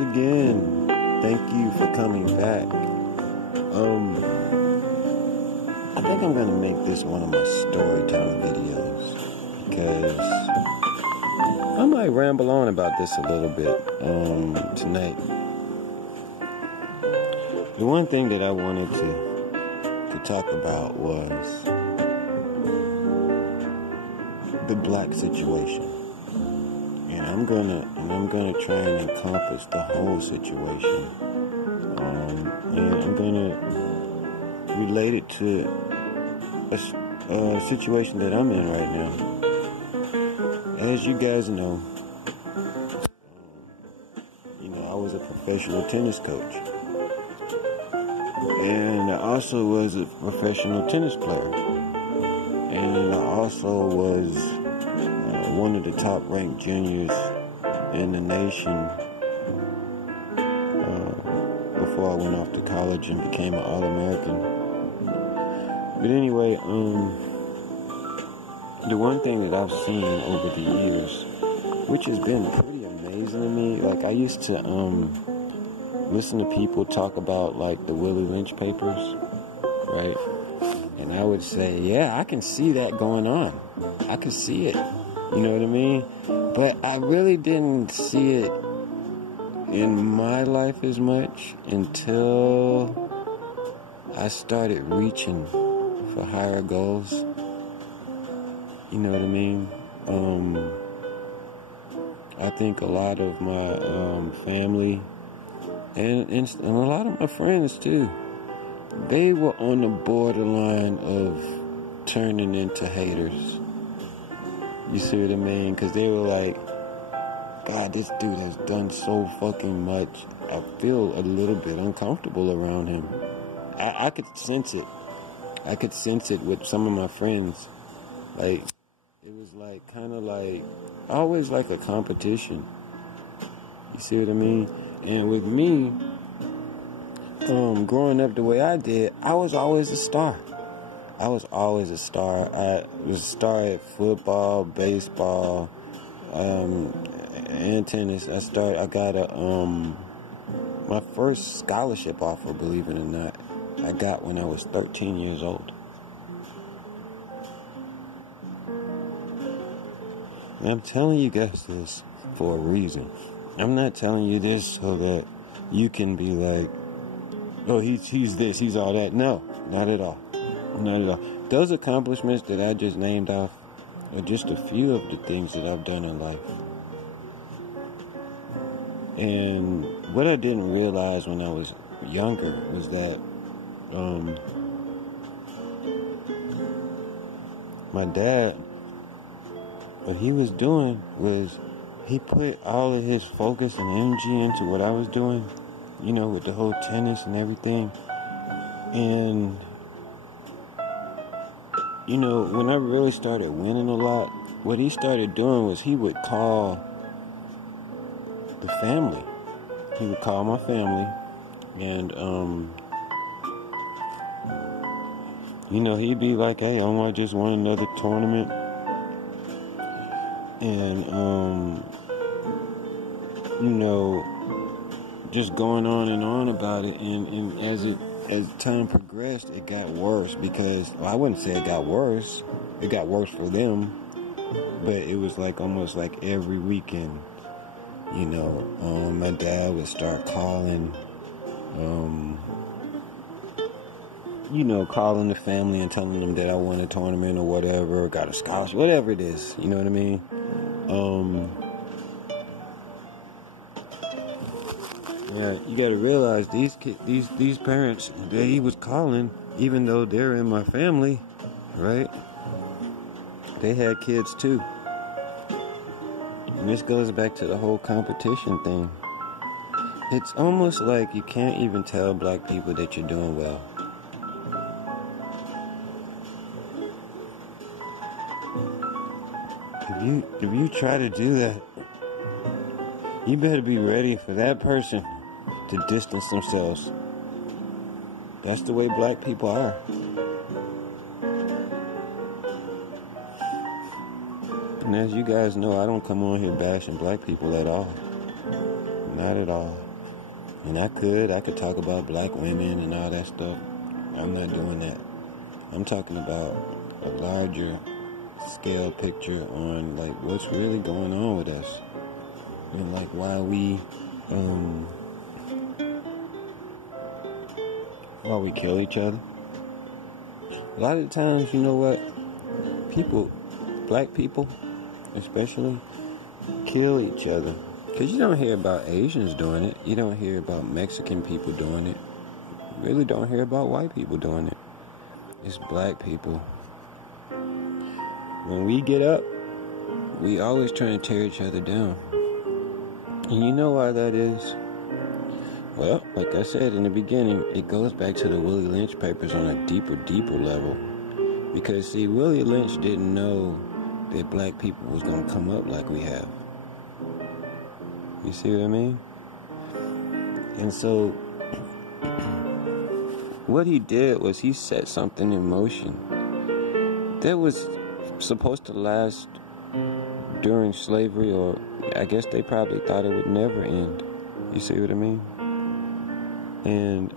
again. Thank you for coming back. I think I'm gonna make this one of my story time videos because I might ramble on about this a little bit tonight. The one thing that I wanted to talk about was the black situation. And I'm gonna try and encompass the whole situation. And I'm gonna relate it to a situation that I'm in right now. As you guys know, I was a professional tennis coach. And I also was a professional tennis player. And I also was one of the top ranked juniors in the nation before I went off to college and became an All-American. But anyway, the one thing that I've seen over the years, which has been pretty amazing to me, like I used to listen to people talk about like the Willie Lynch papers, right? And I would say, yeah, I can see that going on. I can see it. You know what I mean? But I really didn't see it in my life as much until I started reaching for higher goals. You know what I mean? I think a lot of my family and a lot of my friends too, they were on the borderline of turning into haters. You see what I mean? Because they were like, God, this dude has done so fucking much. I feel a little bit uncomfortable around him. I could sense it. I could sense it with some of my friends. Like, it was like, kind of like, always like a competition. You see what I mean? And with me, growing up the way I did, I was always a star. I was always a star. I was a star at football, baseball, and tennis. I got my first scholarship offer, believe it or not, I got when I was 13 years old. And I'm telling you guys this for a reason. I'm not telling you this so that you can be like, oh, he's this, he's all that. No, not at all. Not at all. Those accomplishments that I just named off are just a few of the things that I've done in life. And what I didn't realize when I was younger was that my dad, what he was doing was he put all of his focus and energy into what I was doing, with the whole tennis and everything. And when I really started winning a lot, what he started doing was he would call the family. He would call my family, and he'd be like, "Hey, I just won another tournament," and just going on and on about it. And as time progressed, it got worse because, I wouldn't say it got worse. It got worse for them, but it was like almost like every weekend, my dad would start calling, calling the family and telling them that I won a tournament or whatever, got a scholarship, whatever it is, you know what I mean? Yeah, you gotta realize these parents that he was calling, even though they're in my family, right? They had kids too. And this goes back to the whole competition thing. It's almost like you can't even tell black people that you're doing well. If you try to do that, you better be ready for that person to distance themselves. That's the way black people are. And as you guys know, I don't come on here bashing black people at all. Not at all. And I could talk about black women and all that stuff. I'm not doing that. I'm talking about a larger scale picture on like what's really going on with us. And like why we kill each other. A lot of the times, you know what? People, black people especially, kill each other. Because you don't hear about Asians doing it. You don't hear about Mexican people doing it. You really don't hear about white people doing it. It's black people. When we get up, we always trying to tear each other down. And you know why that is? Well, like I said in the beginning, it goes back to the Willie Lynch papers on a deeper level. Because, see, Willie Lynch didn't know that black people was going to come up like we have. You see what I mean? And so, what he did was he set something in motion that was supposed to last during slavery, or I guess they probably thought it would never end. You see what I mean? And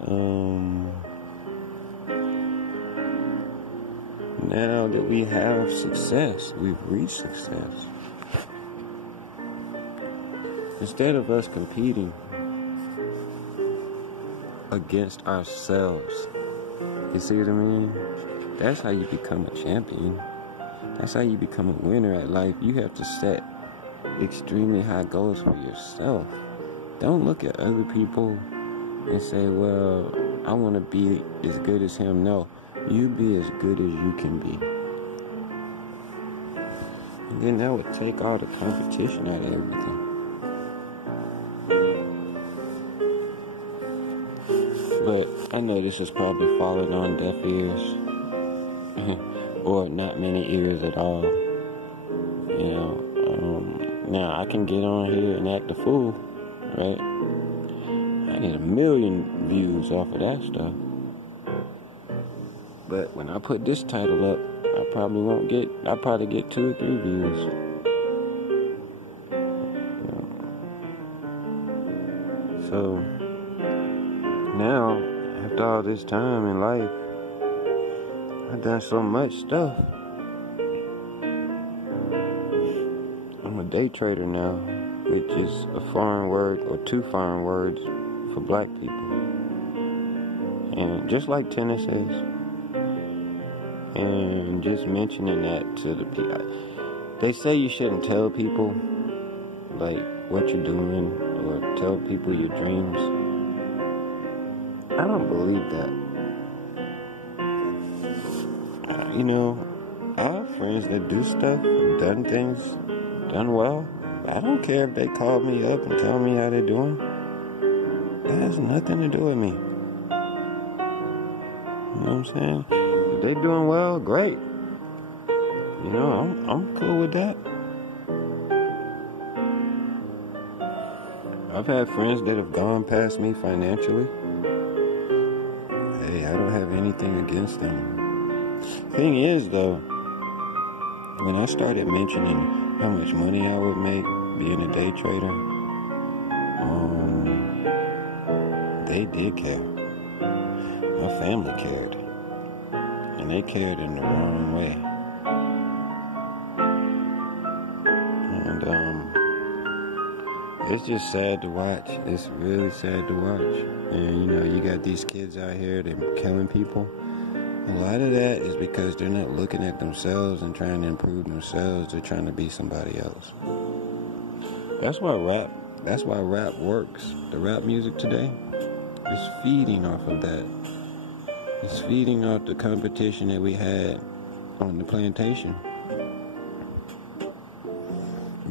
now that we have success, we've reached success. Instead of us competing against ourselves, you see what I mean? That's how you become a champion. That's how you become a winner at life. You have to set extremely high goals for yourself. Don't look at other people and say, well, I want to be as good as him. No, you be as good as you can be. And then that would take all the competition out of everything. But I know this is probably falling on deaf ears. Or not many ears at all. You know, now I can get on here and act a fool, right? I get 1 million views off of that stuff. But when I put this title up, I'll probably get 2 or 3 views. You know. So now, after all this time in life, I've done so much stuff. I'm a day trader now, which is a foreign word, or 2 foreign words for black people. And just like tennis is. And just mentioning that to the people. They say you shouldn't tell people, like, what you're doing, or tell people your dreams. I don't believe that. You know, I have friends that do stuff, done things, done well. I don't care if they call me up and tell me how they're doing. That has nothing to do with me. You know what I'm saying? If they doing well, great. You know, I'm cool with that. I've had friends that have gone past me financially. Hey, I don't have anything against them. Thing is, though, when I started mentioning how much money I would make being a day trader, they did care. My family cared. And they cared in the wrong way. And it's just sad to watch. It's really sad to watch. And you know, you got these kids out here, they're killing people. A lot of that is because they're not looking at themselves and trying to improve themselves. They're trying to be somebody else. That's why rap works. The rap music today is feeding off of that. It's feeding off the competition that we had on the plantation.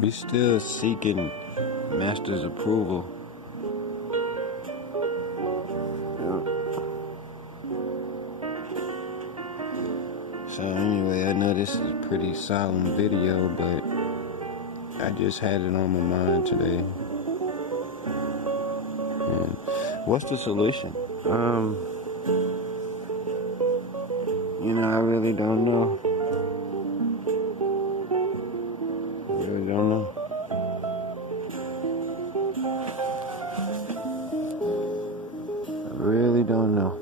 We still seeking master's approval. So anyway, I know this is a pretty solemn video, but I just had it on my mind today. And what's the solution? You know, I really don't know. I really don't know. really don't know.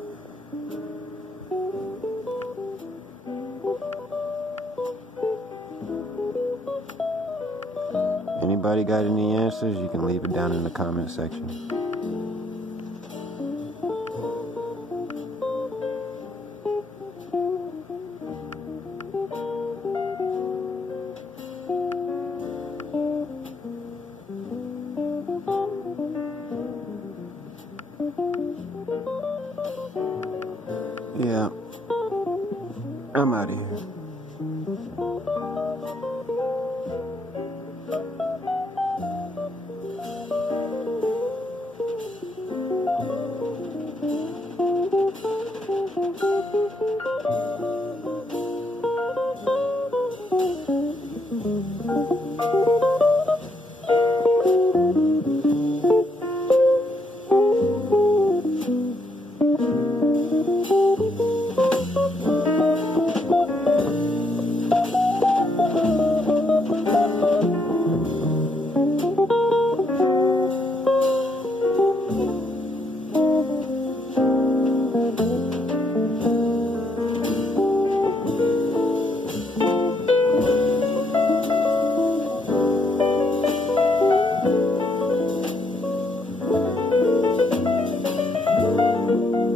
Anybody got any answers? You can leave it down in the comment section. Yeah, I'm out of here.